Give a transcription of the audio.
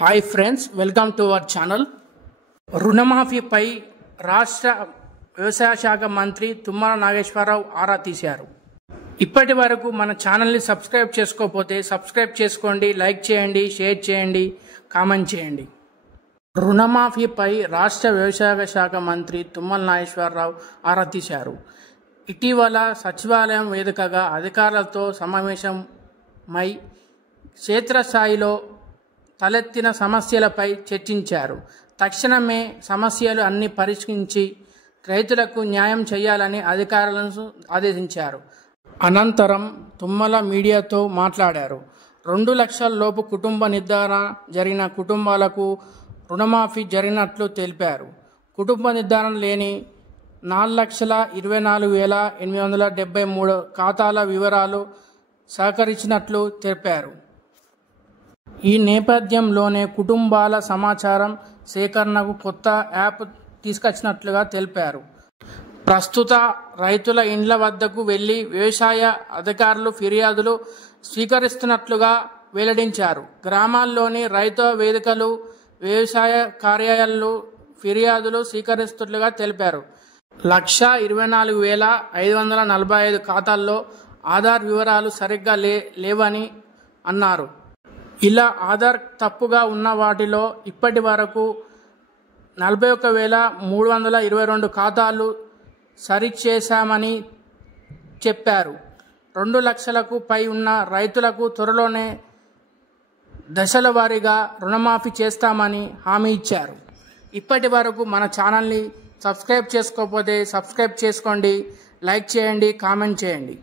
Hi friends, welcome to our channel. రుణమాఫీపై రాష్ట్ర వ్యవసాయ శాఖ మంత్రి తుమ్మల నాగేశ్వరరావు ఆరా తీశారు. ఇప్పటి వరకు మన ఛానల్ని సబ్స్క్రైబ్ చేసుకోకపోతే సబ్స్క్రైబ్ చేసుకోండి, లైక్ చేయండి, షేర్ చేయండి, కామెంట్ చేయండి. రుణమాఫీపై రాష్ట్ర వ్యవసాయ శాఖ మంత్రి తుమ్మల నాగేశ్వరరావు ఆరా తీశారు. ఇటీవల సచివాలయం వేదికగా అధికారులతో సమావేశమై క్షేత్రస్థాయిలో తలెత్తిన సమస్యలపై చర్చించారు. తక్షణమే సమస్యలు అన్ని పరిష్కరించి రైతులకు న్యాయం చేయాలని అధికారులను ఆదేశించారు. అనంతరం తుమ్మల మీడియాతో మాట్లాడారు. 2 లక్షల లోపు కుటుంబ నిర్ధారణ జరిగిన కుటుంబాలకు రుణమాఫీ జరిగినట్లు తెలిపారు. కుటుంబ నిర్ధారణ లేని 4,24,873 ఖాతాల వివరాలు సహకరించినట్లు తెలిపారు. ఈ నేపథ్యంలోనే కుటుంబాల సమాచారం సేకరణకు కొత్త యాప్ తీసుకొచ్చినట్లుగా తెలిపారు. ప్రస్తుత రైతుల ఇండ్ల వద్దకు వెళ్లి వ్యవసాయ అధికారులు ఫిర్యాదులు స్వీకరిస్తున్నట్లుగా వెల్లడించారు. గ్రామాల్లోని రైతు వేదికలు, వ్యవసాయ కార్యాలయాలు ఫిర్యాదులు స్వీకరిస్తున్నట్లుగా తెలిపారు. 1,24,545 ఖాతాల్లో ఆధార్ వివరాలు సరిగ్గా లేవని అన్నారు. ఇలా ఆధార్ తప్పుగా ఉన్న వాటిలో ఇప్పటి వరకు 41,322 ఖాతాలు సరిచేశామని చెప్పారు. 2 లక్షలకు పై ఉన్న రైతులకు త్వరలోనే దశల వారీగా రుణమాఫీ చేస్తామని హామీ ఇచ్చారు. ఇప్పటి వరకు మన ఛానల్ని సబ్స్క్రైబ్ చేసుకోకపోతే సబ్స్క్రైబ్ చేసుకోండి, లైక్ చేయండి, కామెంట్ చేయండి.